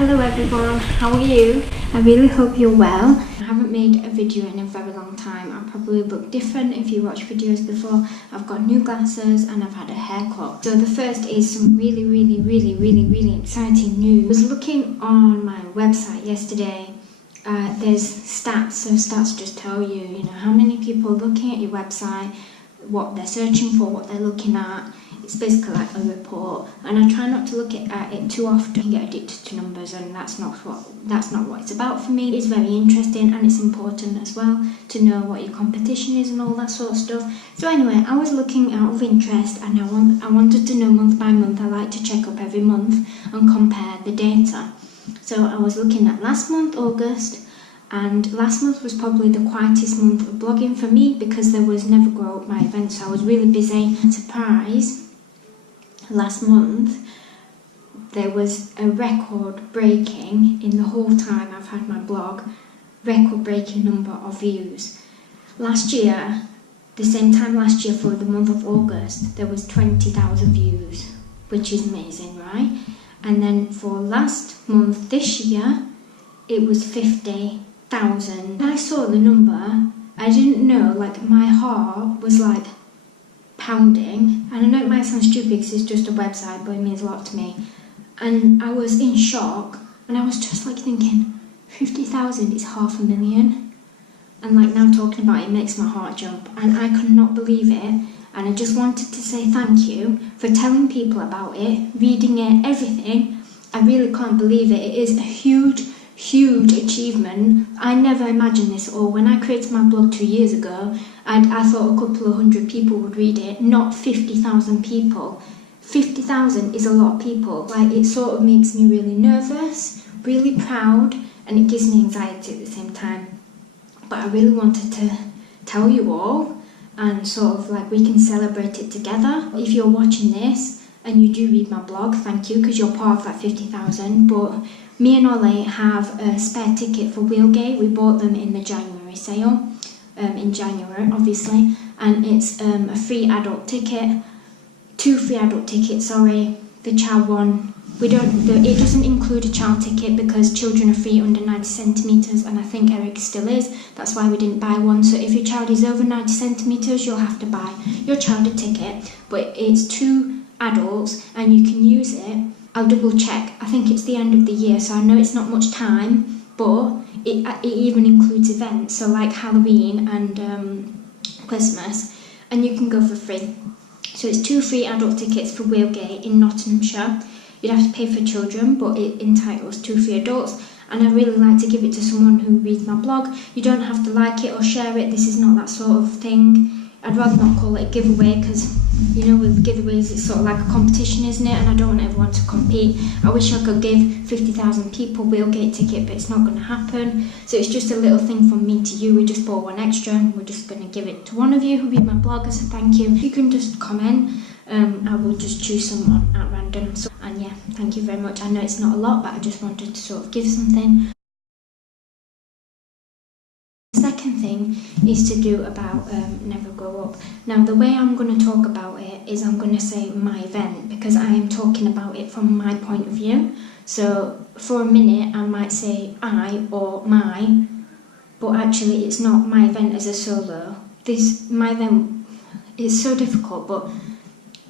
Hello everyone, how are you? I really hope you're well. I haven't made a video in a very long time. I probably look different if you watch videos before. I've got new glasses and I've had a haircut. So the first is some really exciting news. I was looking on my website yesterday. There's stats, so stats just tell you, how many people are looking at your website, what they're searching for, what they're looking at. It's basically like a report, and I try not to look at it too often. You get addicted to numbers, and that's not what it's about for me. It's very interesting and it's important as well to know what your competition is and all that sort of stuff. So anyway, I was looking out of interest, and I wanted to know month by month. I like to check up every month and compare the data. So I was looking at last month, August, and last month was probably the quietest month of blogging for me because there was Never Grow Up, my event, so I was really busy. Surprise! Last month there was a record-breaking, in the whole time I've had my blog, record-breaking number of views. Last year, the same time last year for the month of August, there was 20,000 views, which is amazing, right? And then for last month this year, it was 50,000. When I saw the number, I didn't know, my heart was pounding, and I know it might sound stupid because it's just a website, but it means a lot to me. And I was in shock, and I was just thinking, 50,000 is 500,000, and now talking about it makes my heart jump, and I could not believe it. And I just wanted to say thank you for telling people about it, reading it, everything. I really can't believe it. It is a huge achievement. I never imagined this at all. When I created my blog 2 years ago, I thought a couple of hundred people would read it, not 50,000 people. 50,000 is a lot of people. It sort of makes me really nervous, really proud, and it gives me anxiety at the same time. But I really wanted to tell you all, and we can celebrate it together. If you're watching this and you do read my blog, thank you, because you're part of that 50,000. But me and Ollie have a spare ticket for Wheelgate. We bought them in the January sale, in January obviously, and it's a free adult ticket, 2 free adult tickets, sorry. The child one, it doesn't include a child ticket because children are free under 90 centimetres, and I think Eric still is. That's why we didn't buy one. So if your child is over 90 centimetres, you'll have to buy your child a ticket, but it's 2 adults and you can use it. I'll double check. I think it's the end of the year, so I know it's not much time, but it even includes events, so like Halloween and Christmas, and you can go for free. So it's 2 free adult tickets for Wheelgate in Nottinghamshire. You'd have to pay for children, but it entitles 2 free adults, and I really like to give it to someone who reads my blog. You don't have to like it or share it. This is not that sort of thing. I'd rather not call it a giveaway because, with giveaways it's sort of like a competition, isn't it? And I don't want everyone to compete. I wish I could give 50,000 people Wheelgate ticket, but it's not going to happen. So it's just a little thing from me to you. We just bought one extra, and we're just going to give it to one of you who read my blog as a thank you. You can just comment. I will just choose someone at random. And yeah, thank you very much. I know it's not a lot, but I just wanted to sort of give something. The second thing is to do about Never Grow Up. Now, the way I'm going to talk about it is I'm going to say my event, because I am talking about it from my point of view. So for a minute I might say I or my, but actually it's not my event as a solo. My event is so difficult, but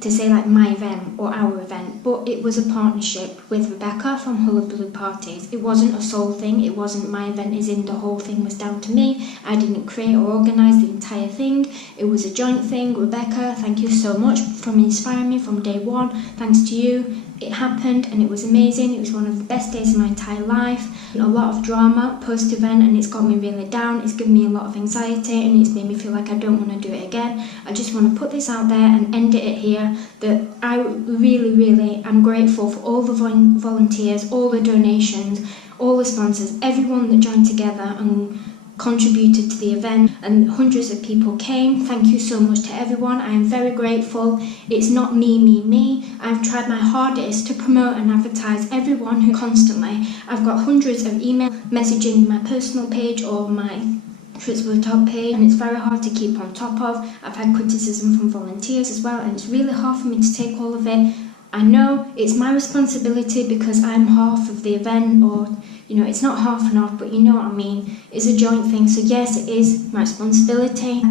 to say my event or our event, but it was a partnership with Rebecca from Hullabaloo Parties. It wasn't a sole thing. It wasn't my event as in the whole thing was down to me. I didn't create or organise the entire thing. It was a joint thing. Rebecca, thank you so much for inspiring me from day one. Thanks to you. It happened and it was amazing. It was one of the best days of my entire life. A lot of drama post-event, and it's got me really down. It's given me a lot of anxiety, and it's made me feel like I don't want to do it again. I just want to put this out there and end it here, that I really am grateful for all the volunteers, all the donations, all the sponsors, everyone that joined together and contributed to the event, and hundreds of people came. Thank you so much to everyone. I am very grateful. It's not me. I've tried my hardest to promote and advertise everyone who constantly. I've got hundreds of email messaging my personal page or my Fritzwood top page, and it's very hard to keep on top of. I've had criticism from volunteers as well, and it's really hard for me to take all of it. I know it's my responsibility because I'm half of the event, or it's not half and half, but you know what I mean. It's a joint thing, so yes, it is my responsibility.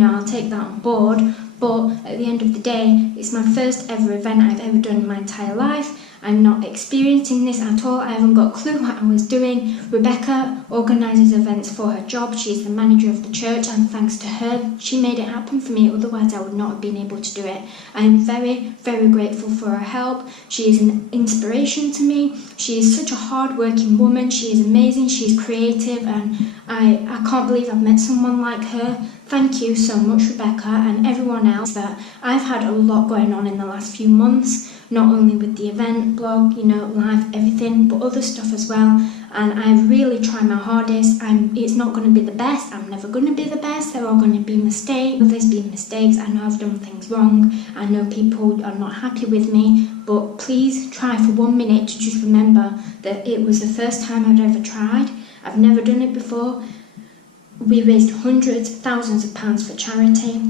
I'll take that on board, but at the end of the day, it's my first ever event I've ever done in my entire life. I'm not experiencing this at all. I haven't got a clue what I was doing. Rebecca organises events for her job. She's the manager of the church, and thanks to her, she made it happen for me. Otherwise, I would not have been able to do it. I am very, very grateful for her help. She is an inspiration to me. She is such a hard-working woman. She is amazing. She's creative, and I can't believe I've met someone like her. Thank you so much, Rebecca, and everyone else. That I've had a lot going on in the last few months, not only with the event, blog, live, everything, but other stuff as well. And I really try my hardest. It's not going to be the best. I'm never going to be the best. There are going to be mistakes. There's been mistakes. I know I've done things wrong. I know people are not happy with me. But please try for 1 minute to just remember that it was the first time I'd ever tried. I've never done it before. We raised hundreds, thousands of pounds for charity.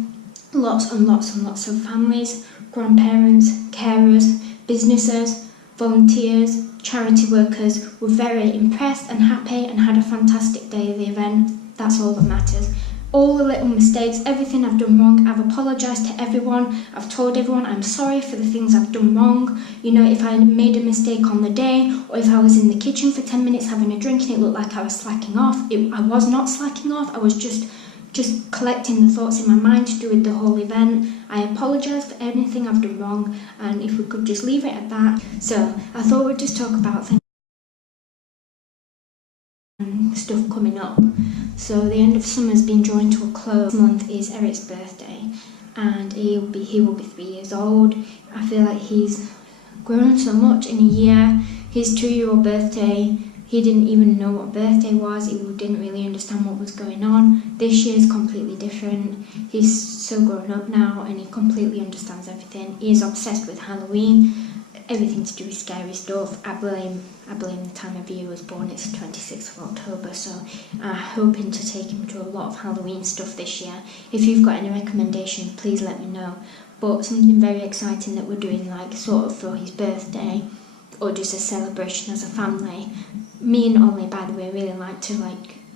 Lots and lots and lots of families, grandparents, carers, businesses, volunteers, charity workers were very impressed and happy and had a fantastic day of the event. That's all that matters. All the little mistakes, everything I've done wrong, I've apologised to everyone. I've told everyone I'm sorry for the things I've done wrong. If I made a mistake on the day, or if I was in the kitchen for 10 minutes having a drink and it looked like I was slacking off, I was not slacking off. I was just collecting the thoughts in my mind to do with the whole event. I apologise for anything I've done wrong, and if we could just leave it at that. So I thought we'd just talk about things and stuff coming up. So the end of summer's been drawing to a close. This month is Eric's birthday, and he will be 3 years old. I feel like he's grown so much in a year. His 2-year-old birthday, he didn't even know what birthday was. He didn't really understand what was going on. This year is completely different. He's so grown up now and he completely understands everything. He is obsessed with Halloween, everything to do with scary stuff. I blame the time of year he was born. It's the 26th of October, so I'm hoping to take him to a lot of Halloween stuff this year. If you've got any recommendations, please let me know. But something very exciting that we're doing, like sort of for his birthday, or just a celebration as a family. Me and Ollie, by the way, really like to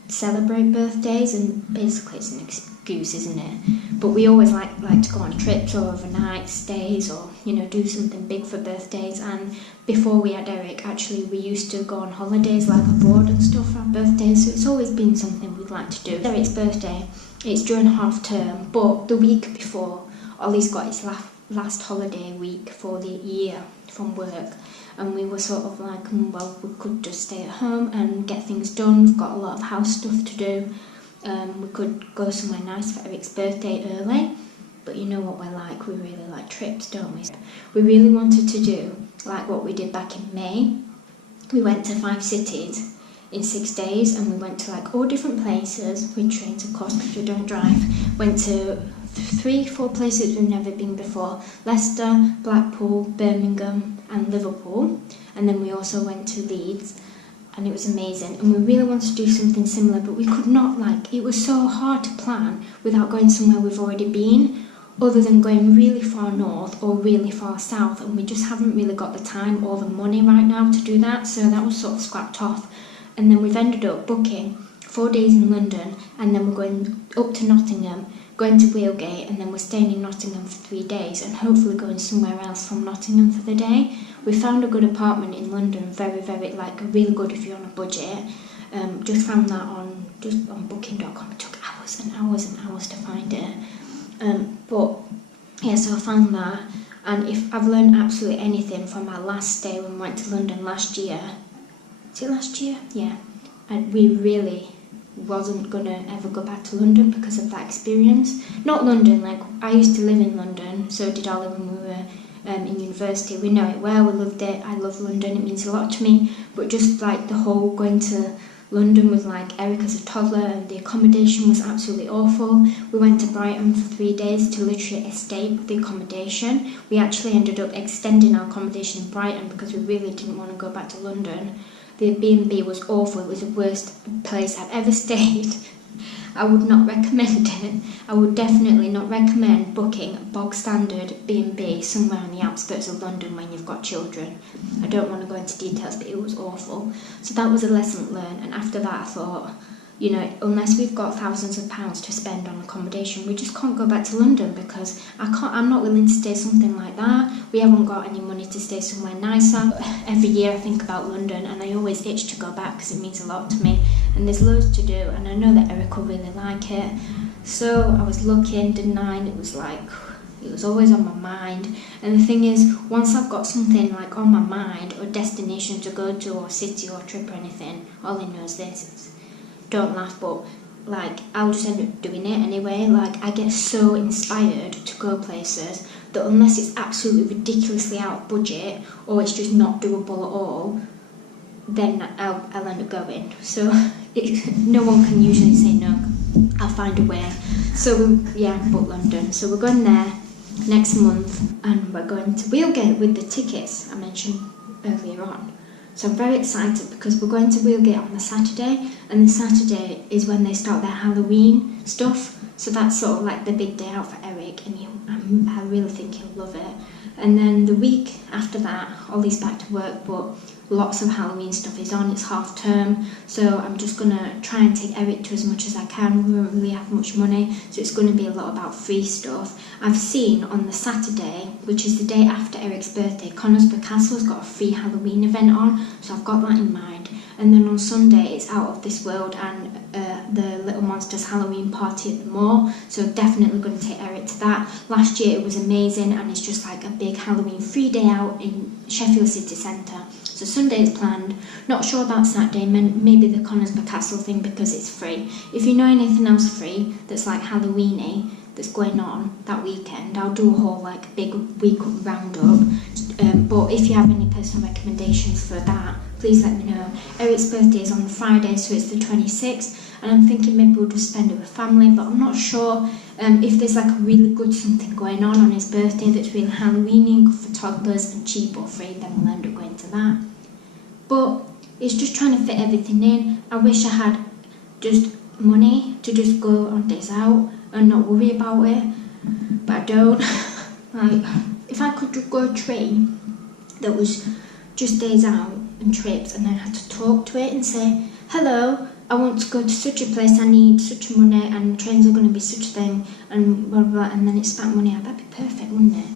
celebrate birthdays, and basically it's an excuse, isn't it? But we always like to go on trips or overnight stays, or do something big for birthdays. And before we had Eric, actually we used to go on holidays abroad and stuff for our birthdays, so it's always been something we'd like to do. Eric's birthday, it's during half term, but the week before, Ollie's got his last holiday week for the year from work. And we were sort of like, well, we could just stay at home and get things done. We've got a lot of house stuff to do. We could go somewhere nice for Eric's birthday early. But you know what we're like, we really like trips, don't we? We really wanted to do like what we did back in May. We went to 5 cities in 6 days, and we went to all different places, with trains of course because we don't drive. Went to 3-4 places we've never been before: Leicester, Blackpool, Birmingham and Liverpool. And then we also went to Leeds, and it was amazing. And we really wanted to do something similar, but we could not, it was so hard to plan without going somewhere we've already been, other than going really far north or really far south, and we just haven't really got the time or the money right now to do that, so that was sort of scrapped off. And then we've ended up booking 4 days in London, and then we're going up to Nottingham, going to Wheelgate, and then we're staying in Nottingham for 3 days and hopefully going somewhere else from Nottingham for the day. We found a good apartment in London, very, very, really good if you're on a budget. Just found that on booking.com. It took hours and hours and hours to find it. But yeah, so I found that, and if I've learned absolutely anything from our last stay when we went to London last year, is it last year? Yeah, and we really wasn't gonna ever go back to London because of that experience. Not London, I used to live in London, so did Ollie when we were in university. We know it well, we loved it. I love London, it means a lot to me. But just the whole going to London with Eric as a toddler, and the accommodation was absolutely awful. We went to Brighton for 3 days to literally escape the accommodation. We actually ended up extending our accommodation in Brighton because we really didn't want to go back to London. The B&B was awful. It was the worst place I've ever stayed. I would not recommend it. I would definitely not recommend booking a bog standard B&B somewhere on the outskirts of London when you've got children. I don't want to go into details, but it was awful. So that was a lesson learned, and after that I thought, you know, unless we've got thousands of pounds to spend on accommodation, we just can't go back to London, because I'm not willing to stay something like that. We haven't got any money to stay somewhere nicer. Every year I think about London and I always itch to go back because it means a lot to me, and there's loads to do, and I know that Eric will really like it. So I was looking, didn't I? And it was always on my mind. And the thing is, once I've got something like on my mind, or destination to go to, or city or trip or anything, all I know is this. Don't laugh, but like I'll just end up doing it anyway. Like I get so inspired to go places that unless it's absolutely ridiculously out of budget or it's just not doable at all, then I'll end up going. So no one can usually say no. I'll find a way. So but London. So we're going there next month, and we're going to Wheelgate with the tickets I mentioned earlier on. So I'm very excited because we're going to Wheelgate on the Saturday, and the Saturday is when they start their Halloween stuff. So that's sort of like the big day out for Eric, and I really think he'll love it. And then the week after that, Ollie's back to work, but lots of Halloween stuff is on. It's half term, so I'm just going to try and take Eric to as much as I can. We don't really have much money, so it's going to be a lot about free stuff. I've seen on the Saturday, which is the day after Eric's birthday, Conisbrough Castle's got a free Halloween event on, so I've got that in mind. And then on Sunday it's Out of This World and the Little Monsters Halloween party at the mall, so definitely going to take Eric to that. Last year it was amazing, and it's just like a big Halloween free day out in Sheffield City Centre. So Sunday is planned. Not sure about Saturday, maybe the Conisbrough Castle thing because it's free. If you know anything else free that's like Halloweeny that's going on that weekend, I'll do a whole like big week roundup. But if you have any personal recommendations for that, please let me know. Eric's birthday is on Friday, so it's the 26th, and I'm thinking maybe we'll just spend it with family, but I'm not sure if there's like a really good something going on his birthday that's really Halloweeny, good for toddlers and cheap or free, then we'll end up going to that. But it's just trying to fit everything in. I wish I had just money to just go on days out and not worry about it, but I don't. Like, if I could just go a train that was just days out and trips, and then I had to talk to it and say, hello, I want to go to such a place, I need such money, and trains are going to be such a thing, and blah, blah, blah, and then it's that money, that'd be perfect, wouldn't it?